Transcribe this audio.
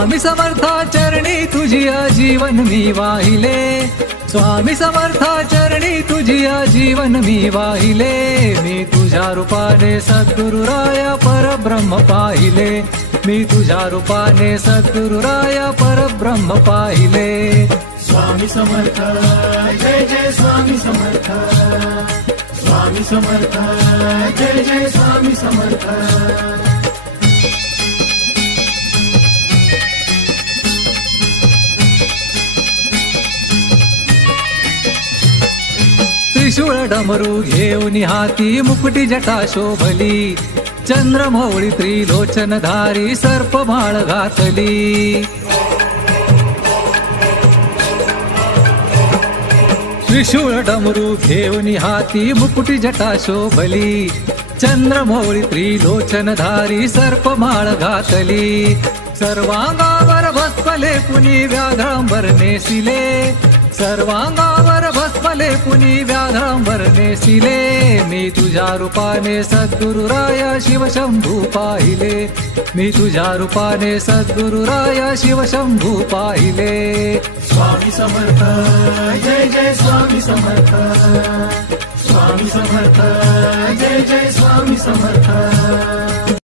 स्वामी समर्था चरणी तुझी जीवन मी वाहिले, स्वामी समर्था चरणी तुझी जीवन मी वाहिले। मी तुझ्या रूपाने सद्गुरुराया परब्रह्म पाहिले, मी तुझ्या रूपाने सद्गुरुराया परब्रह्म पाहिले। स्वामी समर्थ जय जय स्वामी समर्थ, स्वामी समर्थ जय जय स्वामी समर्थ। त्रिशूळ डमरू घेऊन हाती मुकुटी जटा शोभली, चंद्रमौळी त्रिलोचनधारी सर्पमाळ घातली। त्रिशूळ डमरू घेऊन हाती मुकुटी जटा शोभली, चंद्रमौळी त्रिलोचनधारी सर्पमाळ घातली। सर्वांगावर भस्मले पुनी व्याघ्रांबर नेसिले, सर्वांगावर भस्मले पुनी व्याघ्रांबर नेसिले। मी तुझ्या रूपाने सद्गुरुराया शिवशंभू पाहिले, मी तुझ्या रूपाने सद्गुरुराया शिवशंभू पाहिले। स्वामी समर्थ जय जय स्वामी समर्थ, स्वामी समर्थ जय जय स्वामी समर्थ।